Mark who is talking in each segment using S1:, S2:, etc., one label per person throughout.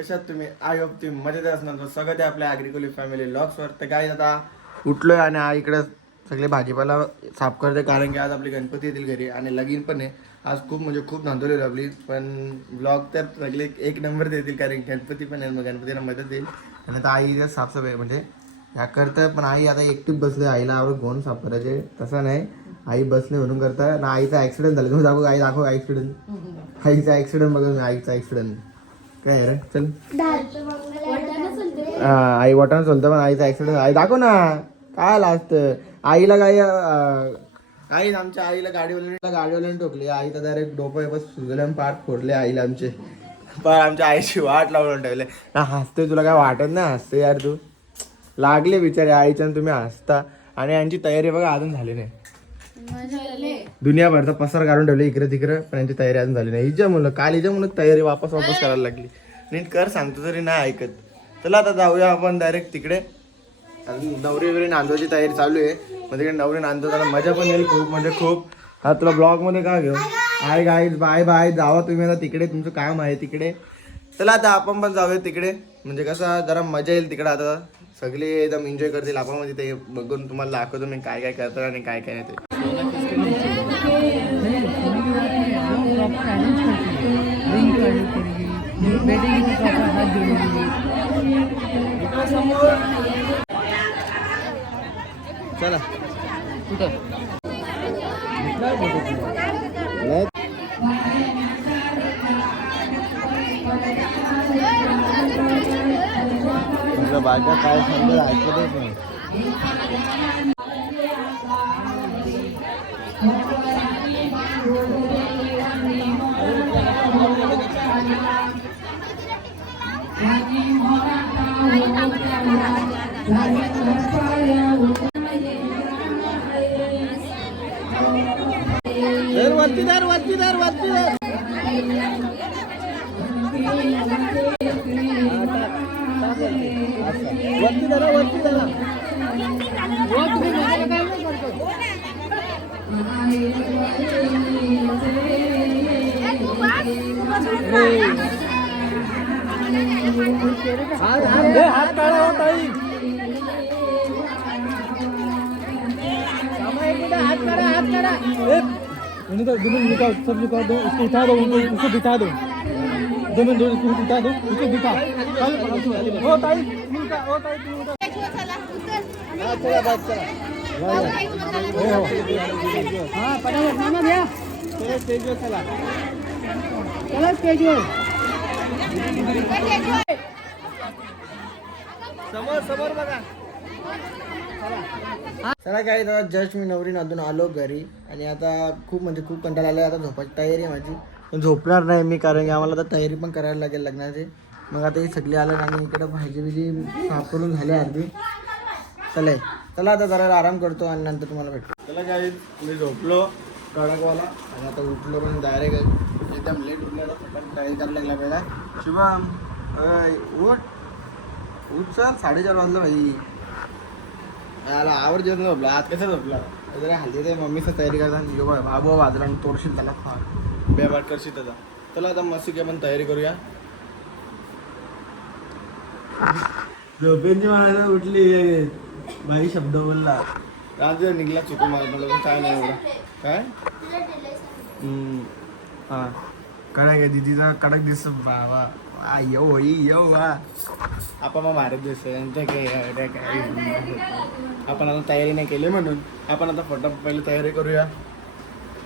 S1: कशात तुम्ही? I hope तुम्ही मजेत असणार. तर सगळं ते आपल्या अग्रिकोली फॅमिली लॉक्सवर तर काय आता उठलोय आणि आई इकडे सगळे भाजीपाला साफ करते कारण की आज आपली गणपती येतील घरी आणि लगीन पण आहे. आज खूप म्हणजे खूप धांदवली आपली पण ब्लॉग तर सगळे एक नंबर देतील कारण गणपती पण आहे. मग गणपतीला मदत येईल आणि आता आई इथं साफसफाई म्हणजे ह्या करतं पण आई आता एकटीच बसले आईला आवड घेऊन साफ करायचे तसं नाही. आई बसले म्हणून करता ना आईचा ऍक्सिडेंट झाला. तुम्ही दाखव आई दाखव ऍक्सिडेंट आईचा ऍक्सिडेंट बघा आईचा ऍक्सिडेंट काय रे? चल. हा, आई वटाण सोलतं पण आईचा ऍक्सिडेंट आई दाखव ना. काय लास्ट आईला काय आई आमच्या आईला गाडीवाल्याने गाडीवाल्याने टोकली. आई तर डायरेक्ट डोकं बस सुजले पाठ फोडले आईला आमचे. पण आमच्या आईची वाट लावून ठेवले. ना हसते तुला काय वाटत ना हसते यार तू? लागले बिचारे आईच्या तुम्ही हसता. आणि यांची तयारी बघा अजून झाली नाही. दुनियाभरचा पसार काढून ठेवले इकडे तिकडे पण यांची तयारी अजून झाली नाही. हिच्या मुलं काल हिच्या मुलं तयारी वापस वापस करायला लागली. नीट कर सांगतो तरी नाही ऐकत. चला आता जाऊया आपण डायरेक्ट तिकडे. नवरी वगैरे नांदवायची तयारी चालू आहे. मग तिकडे नवरी नांदवताना मजा पण येईल खूप म्हणजे खूप. हा तुला ब्लॉगमध्ये का घेऊ? हाय गाय बाय बाय जावा तुम्ही आता तिकडे तुमचं काम आहे तिकडे. चला आता आपण पण जाऊया तिकडे. म्हणजे कसं जरा मजा येईल तिकडे आता. सगळे एकदम एन्जॉय करतील. आपण म्हणजे ते बघून तुम्हाला दाखवतो मी काय काय करतो आणि काय काय नाही ते. चला नाही. म्हटलं बायका काय सांगत ऐकतच नाही
S2: Valtiler, valtiler. सब निकाल दो उसको उठा दो उनको उसको बिठा दो दो मिनट दो उसको उठा दो उसको बिठा ओ ताई ओ ताई तू उठा
S1: हा, चला बात चला
S2: हाँ पटापट मामा भैया
S1: स्टेजवर चला
S2: चलो स्टेज वर
S1: समोर समोर बघा. चला काय दादा जस्ट मी नवरी नांदून आलो घरी. आणि आता खूप म्हणजे खूप कंटाळा आला आता झोपायची तयारी आहे माझी. पण झोपणार नाही मी कारण की आम्हाला आता तयारी पण करायला लागेल लग्नाची. मग आता हे सगळी आलं आणि इकडे भाजी बिजी साफ करून झाले अर्धी. चला चला आता जरा आराम करतो आणि नंतर तुम्हाला भेटतो चला काय मी झोपलो कडकवाला. आणि आता उठलो पण डायरेक्ट एकदम लेट उठलेलो पण तयारी करायला लागला पहिला शुभम उठ. उठ सर साडेचार वाजलं भाई. याला आवड जेवण झोपला. आज कसं झोपला? जरा हल्ली ते मम्मीचं तयारी करतात. यो बाय बाबा वाजला आणि तोडशील त्याला फार बेबाट करशील त्याचा. चला आता मस्त की आपण तयारी करूया. झोपेची मला उठली. भाई शब्द बोलला. आज निघला चुकून मला. मला काय नाही एवढं. काय? हम्म. हा. काय काय दीदीचा कडक दिस बाबा. वा यो होई वा आपण भारत मारत दिसतो यांचं काय काय आपण आता तयारी नाही केली म्हणून. आपण आता फोटो पहिले तयारी करूया.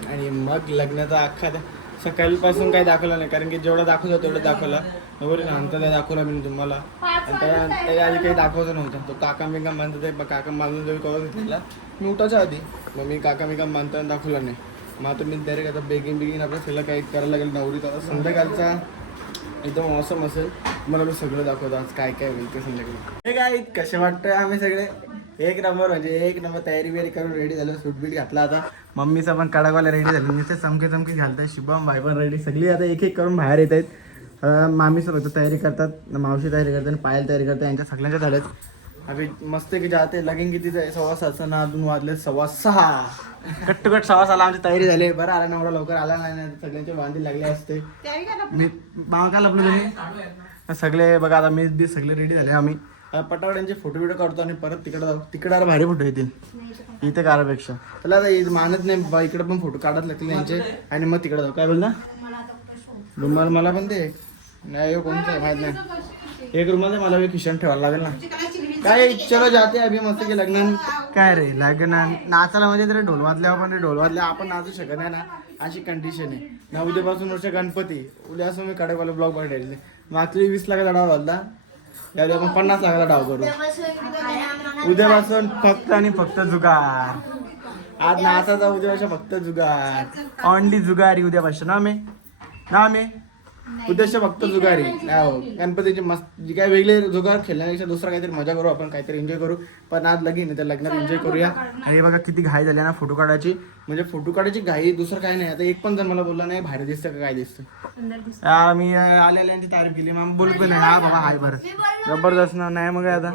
S1: आणि मग लग्नाचा अख्खा त्या- सकाळपासून काही दाखवलं नाही कारण की जेवढं दाखवलं तेवढं दाखवलं. बरोबर नंतर ते दाखवलं मी तुम्हाला. आणि त्या त्याच्या आधी काही दाखवायचं नव्हतं. तो काका मिका बांधतो ते काका मानून तुम्ही कवा घेतलेला मी उठायच्या आधी. मग मी काका मिका मानताना दाखवलं नाही. मग आता मी डायरेक्ट आता बेगिन बेगिन आपलं सगळं काही करायला लागेल. नवरी आता संध्याकाळचा एकदम मौसम असेल. मला मी सगळं दाखवतो आज काय काय होईल ते संध्याकाळी. हे काय कसे वाटतंय आम्ही सगळे? एक नंबर म्हणजे एक नंबर तयारी बियारी करून रेडी झालो सूट बीट घातला आता. मम्मीचा पण कडकवाला रेडी झाली. नुसते चमके चमके घालतात शुभम भाई पण रेडी सगळी आता एक एक करून बाहेर येत आहेत मामी मामीचं तयारी करतात. मावशी तयारी करतात आणि पायल तयारी करतात यांच्या सगळ्यांच्या झाल्यात अभि मस्त की जाते. लगीन कितीच आहे सव्वा सातचं ना अजून वाजले सव्वा सहा. कट्ट कट सव्वा सहाला आमची तयारी झाली. बरं आला ना एवढा लवकर. आला नाही सगळ्यांचे बांधी लागले असते. मी मामा काय लपलं तुम्ही सगळे बघा आता मी बी सगळे रेडी झाले आम्ही. पटापट यांचे फोटो बिटो काढतो आणि परत तिकडे जाऊ. तिकडे भारी फोटो येतील. इथे कारापेक्षा. त्याला आता मानत नाही इकडे पण फोटो काढत लागतील यांचे. आणि मग तिकडे जाऊ. काय बोलता रुमाल मला पण दे. नाही कोणतं आहे? माहीत नाही. एक रुमाल दे, मला बी खिशान ठेवायला लागेल ना. काय चलो जाते अभि मस्त की लग्न. काय रे लग्न? नाचायला म्हणजे तरी ढोल वाजल्यावर पण ढोल वाजल्या आपण नाचू शकत नाही ना. अशी कंडिशन आहे. ना उद्यापासून वर्ष गणपती उद्या असं मी कडेवाला ब्लॉग पाठवले मागच्या वीस लाखाचा डाव घालता यावेळी आपण पन्नास लाखाचा डाव करू. उद्यापासून फक्त आणि फक्त जुगार. आज नाचाचा उद्यापासून फक्त जुगार. ऑनली जुगारी उद्यापासून. ना मे? ना मे? उद्देश फक्त जुगारी. हो गणपतीची मस्त जी काय वेगळे जुगार खेळण्यापेक्षा दुसरा काहीतरी मजा करू आपण काहीतरी एन्जॉय करू. पण आज लगीन त्या लग्नात एन्जॉय करूया. आणि हे बघा किती घाई झाली ना फोटो काढायची. म्हणजे फोटो काढायची घाई दुसरं काही नाही. आता एक पण जण मला बोलला नाही भारी दिसतं का काय दिसतं? मी आलेल्यांची तारीफ केली. मग बोलत पण नाही. हा बाबा हाय बरं. जबरदस्त ना नाही मग आता?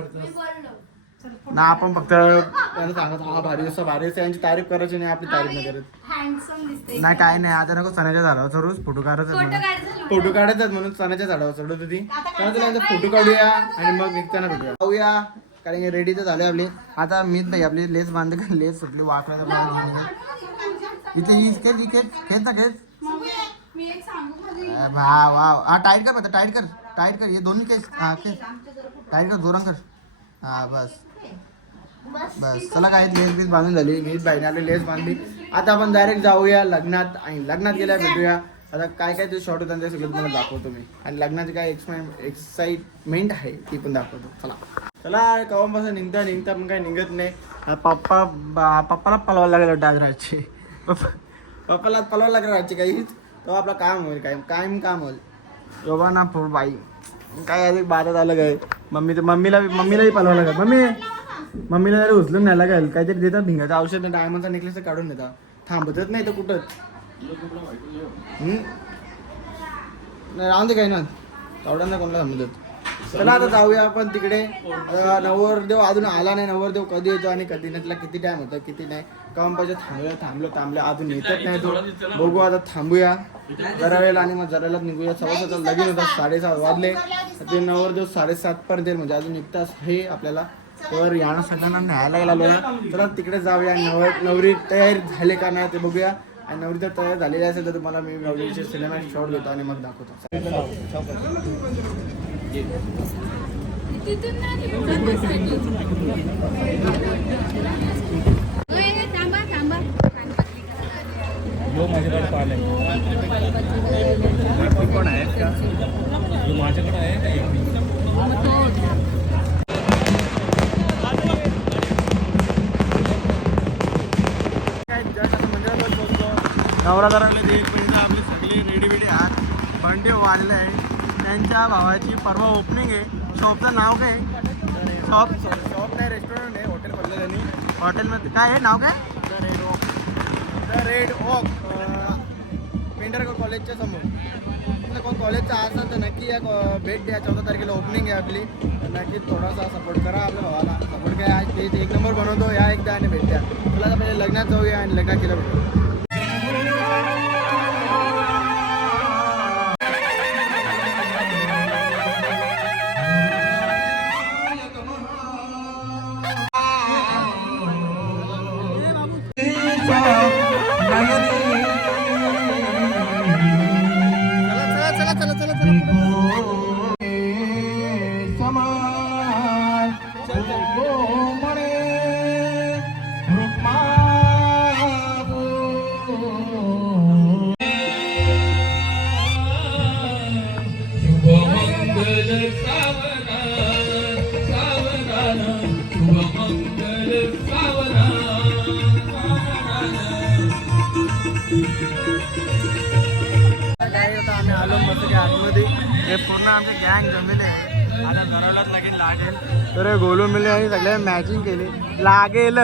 S1: ना आपण फक्त त्यांना सांगत हा भारी दिसतं भारी दिसतं यांची तारीफ करायची नाही आपली तारीफ नाही करत.
S3: हँडसम दिसते
S1: नाही काय नाही आता नको सणाच्या झाडावर चढूच फोटो काढायचं
S3: फोटो. काढायचं
S1: फोटो काढायचाच म्हणून सणाच्या झाडावर चढत होती यांचा फोटो काढूया आणि मग निघताना भेटूया. जाऊया कारण की रेडी तर झाले आपली. आता मीच नाही आपली लेस बांध लेस सुटली वाकड्या इथे ही खेच ही खेच ना खेच. वा वा. हा टाईट कर टाईट कर टाईट कर. हे दोन्ही केस हा खेच. टाईट कर जोरात कर. हा बस. बस. चला काय लेस बीस बांधून झाली. मीच बाईने आपली लेस बांधली. आता आपण डायरेक्ट जाऊया लग्नात. आणि लग्नात गेल्या भेटूया. आता काय काय ते शॉर्ट होतात ते सगळं तुम्हाला दाखवतो मी. आणि लग्नाची काय एक्साइटमेंट आहे ती पण दाखवतो. चला. चला कवापासून निघता निघता पण काही निघत नाही. पप्पा पप्पाला पलवायला लागेल डाग राहायची पप्पाला पलवायला लागेल राहायची काही. तो आपलं काम होईल काय कायम काम होईल. योगा ना बाई काय अधिक बारात आलं काय? मम्मी तर मम्मीला मम्मीलाही पलवायला लागेल. मम्मी! मम्मीला जरा उचलून न्यायला लागेल काहीतरी देतात भिंगाचं. औषध डायमंडचा नेकलेस काढून देतात. थांबतच नाही तर कुठंच नाही राहून दे काही ना. तेवढ्यांना कोणाला थांबतात चला आता जाऊया आपण तिकडे. नवरदेव अजून आला नाही. नवरदेव कधी येतो आणि कधी नाही त्याला किती टाइम होता किती नाही. काम पाहिजे थांबलं थांबलं थांबलं. अजून येतच नाही तो. बघू आता थांबूया. जरा वेळेला आणि मग जराला निघूया. सव्वा सात लगीन होतं साडेसात वाजले. ते नवरदेव साडेसात पर्यंत येईल. म्हणजे अजून एक तास हे आपल्याला तर यानं सगळ्यांना न्यायला गेला ना चला तिकडे जाऊया. नवर नवरी तयार झाले का नाही ते बघूया. आणि नवरी जर तयार झालेली असेल तर तुम्हाला मी नवरीचे सिनेमा शॉट घेतो आणि मग दाखवतो.
S2: माझ्याकडे
S1: आहे का
S2: का एक
S1: नवरात्राला जे पहिलं आपले सगळे रेडी बिडी आहात. बंडे वाढले आहे. त्यांच्या भावाची परवा ओपनिंग आहे. शॉपचं नाव काय शॉप शॉप नाही रेस्टॉरंट आहे. हॉटेल खोललं त्यांनी. हॉटेलमध्ये काय आहे? नाव काय? The red oak the red oak Pendhargaon कॉलेजच्या समोर. तुम्हाला कोण कॉलेजचा असेल तर नक्की या भेट द्या चौदा तारखेला ओपनिंग आहे आपली. तर नक्की थोडासा सपोर्ट करा आपल्या भावाला. सपोर्ट काय आज ते एक नंबर बनवतो. या एकदा आणि भेट द्या. तुला पहिले लग्नात जाऊया आणि लग्नात केलं भेटू आलो मस्त की आतमध्ये. हे पूर्ण आमचे गँग जमलेले आहे. आता घरालाच लागेल लागेल. तर हे गोलून मिळले आणि सगळे मॅचिंग केली. लागेल.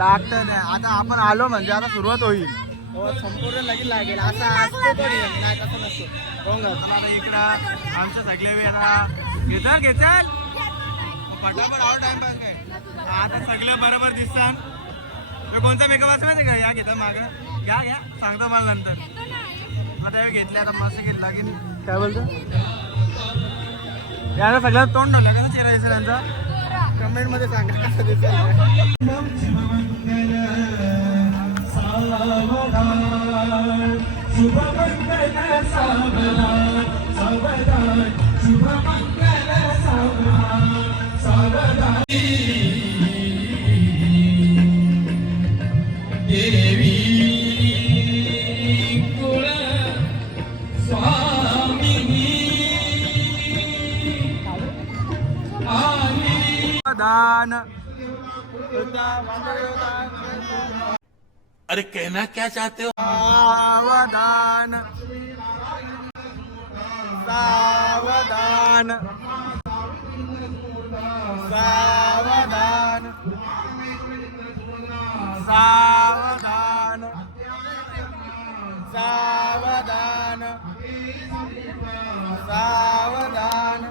S1: लागत नाही. आता आपण आलो म्हणजे आता सुरुवात होईल. संपूर्ण लगेच लागेल. असं असतो तो नियम नाही. तसं नसतो. आता इकडं आमच्या सगळे आता घेचा घेचाल फटाफट आवर टाइम पास काय आता सगळे बरोबर दिसतात. कोणता मेकअप असं माहिती का? या घेता मागं. घ्या घ्या. सांगतो मला नंतर. मला त्यावेळी घेतले आता मस्त घेतला की काय बोलतो? याला सगळ्यात तोंड ठेवलं कसं चेहरा दिसेल यांचा कमेंटमध्ये सांगा कसं दिसेल सावला.
S4: अरे कहना क्या चाहते हो?
S1: सावधान। सावधान। सावधान। सावधान। सावधान। सावधान।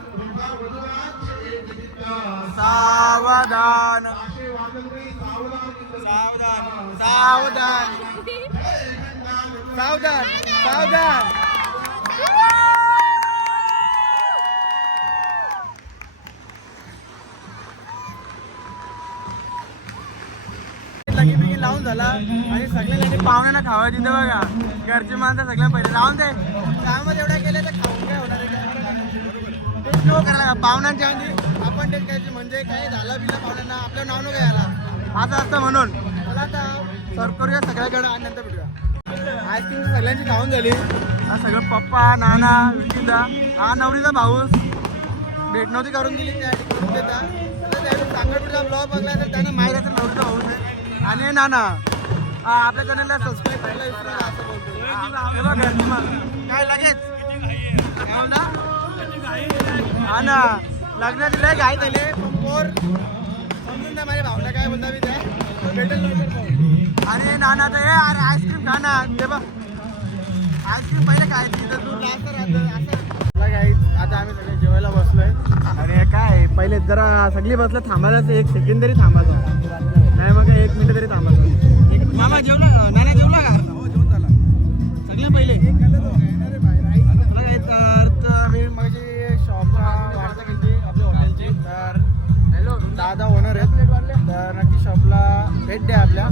S1: सावधान। सावधान. सावधान सावधान. लगी लावून झाला. आणि सगळ्यांनी पाहुण्यांना खावा तिथे बघा. घरची माणसं सगळ्या पहिले लावून दे. त्यामध्ये एवढ्या केल्या तर खाऊन काय? होणार? टेस्ट नको करायला का? पाहुण्यांच्या म्हणजे आपण टेस्ट करायची. म्हणजे काय झालं बिलं पाहुण्यांना? आपलं नाव नको यायला असं असतं म्हणून. चला आता. सर्व करूया सगळ्याकडे आणि नंतर भेटूया. आईस्क्रीम सगळ्यांची खाऊन झाली. हा सगळं पप्पा नाना विकीदा हा नवरीचा भाऊस. भेट नव्हती करून दिली त्या सांगडपूरचा ब्लॉग बघला तर त्यानं माहिती नवरीचा भाऊस आहे. आणि नाना. हा आपल्या चॅनलला सबस्क्राईब करायला विसरू असं बोलतो हे. काय लगेच? काय म्हणता? हा ना? लग्नाची लय घाई झाली. पण पोर समजून द्या माझ्या भावना काय बोलता मी त्या. अरे नाना तर अरे आईस्क्रीम खा ना. ते बघ. आईस्क्रीम पहिले खायची तर तू असं आता आम्ही सगळे जेवायला बसलोय. आणि हे काय पहिले जरा सगळी बसलं थांबायलाच एक सेकंड तरी थांबायचं. नाही मग एक मिनिट तरी थांबायचं. मामा जेवला? नाना जेवला का? हो जेवण झाला. सगळ्या पहिले? तर नक्की शॉपला भेट द्या आपल्या.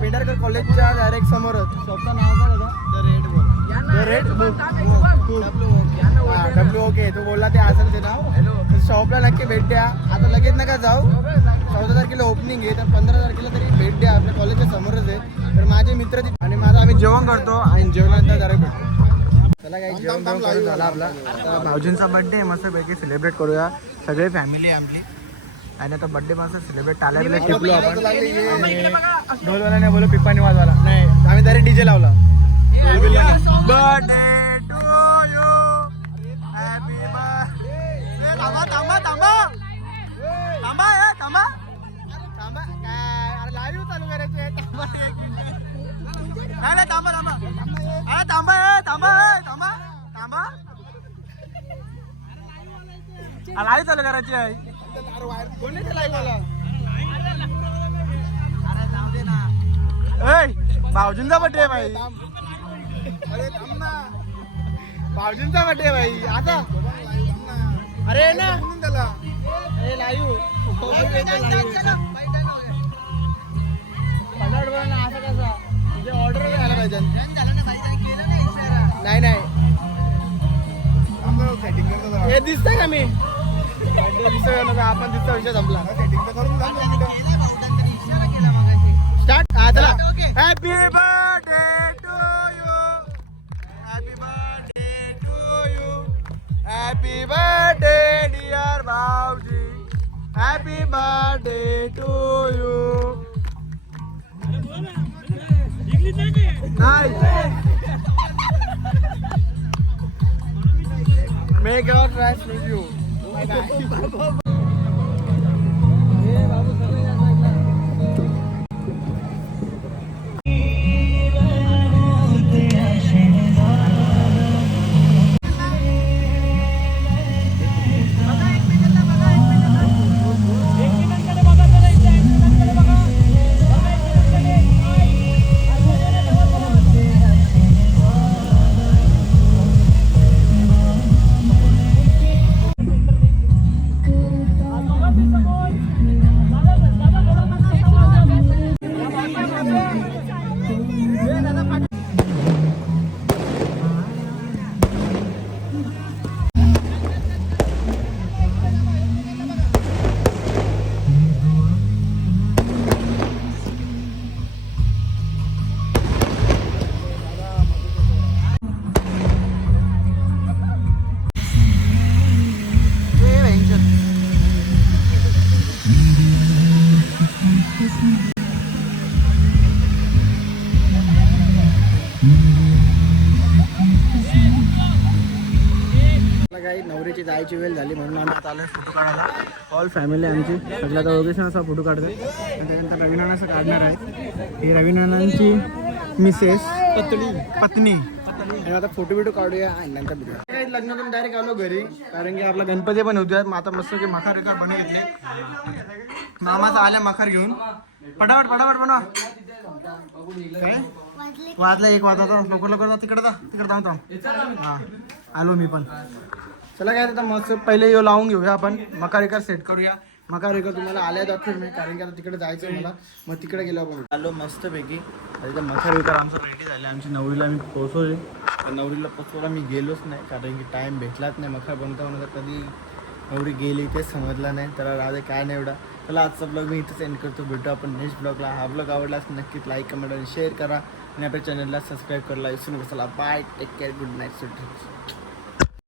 S1: पेंढारकर कॉलेजच्या डायरेक्ट समोरच. शॉपचं नाव काय दादा? The red the red W okay तो बोलला ते असेल ते नाव. तर शॉपला नक्की भेट द्या. आता लगेच नका जाऊ. चौदा तारखेला ओपनिंग आहे. तर पंधरा तारखेला तरी भेट द्या. आपल्या कॉलेजच्या समोरच आहे. तर माझे मित्र तिथे आणि माझा आम्ही जेवण करतो आणि जेवणानंतर जरा भेटतो. चला काही जेवण जेवण करून झाला आपला. आता भाऊजींचा बर्थडे मस्तपैकी सेलिब्रेट करूया. सगळे फॅमिली आमची. आणि आता बर्थडे मस्त सेलिब्रेट टाळ्या टिपलो आपण. ढोलवाला नाही बोलू पिप्पानी वाजवाला नाही आम्ही तरी डीजे लावला. Birthday to you happy birthday थांबा थांबा थांबा. थांबा ए थांबा. थांबा काय अरे लाईव्ह चालू करायची आहे थांबा नाही नाही थांबा थांबा. अरे थांबा ए थांबा ए थांबा. थांबा. लाईव्ह चालू करायची आहे कोणी मला भाऊजींचा बड्डे भाई. अरे भाऊजींचा बड्डे भाई. आता? अरे ना. त्याला अरे लाईव्ह असं कसा? म्हणजे ऑर्डर पाहिजे. नाही नाही. हे दिसतंय का मी? आपण दिसतो विषय संपला. स्टार्ट हा चला. Happy birthday to you happy birthday to you happy birthday dear भाऊजी हॅपी बर्थडे टू यू नाही Make our trash 拜拜 काही नवरीची जायची वेळ झाली म्हणून आम्ही आता आलो फोटो काढायला. ऑल फॅमिली आमची. सगळ्या आता ओकेशन असा फोटो काढतो आणि त्यानंतर रवीनाना असं काढणार आहे. ही रवीनानांची मिसेस पत्नी. पत्नी. आणि आता फोटो बिटो काढूया आणि नंतर भेटूया. काही डायरेक्ट आलो घरी कारण की आपला गणपती पण होते मग आता मस्त की मखार रेखार बनव घेतले. मामाचा आल्या मखार घेऊन. पटापट पटापट बनवा. काय? वाजला एक वाजता. लवकर लवकर जा. तिकडे जा. तिकडे जाऊन थांब. हा. आलो मी पण. चला काय आता मस्त पहिले यो लावून घेऊया आपण. मकार एकर सेट करूया. मकार एकर तुम्हाला आल्या दाखवेल मी कारण की आता तिकडे जायचं आहे मला. मग तिकडे गेलो आपण आलो मस्तपैकी. आता इथं मकार विकार आमचं रेडी झाले. आमची नवरीला मी पोचवले तर नवरीला पोचवायला मी गेलोच नाही. कारण की टाईम भेटलाच नाही. मकार बनता तर कधी नवरी गेली तेच समजला नाही. तर राधे काय नाही एवढा. चला आजचा ब्लॉग मी इथंच एंड करतो. भेटू आपण नेक्स्ट ब्लॉगला हा ब्लॉग आवडलास नक्कीच लाईक कमेंट आणि शेअर करा. आणि आपल्या चॅनलला सबस्क्राईब करायला विसरू नका चला bye take care good night सुट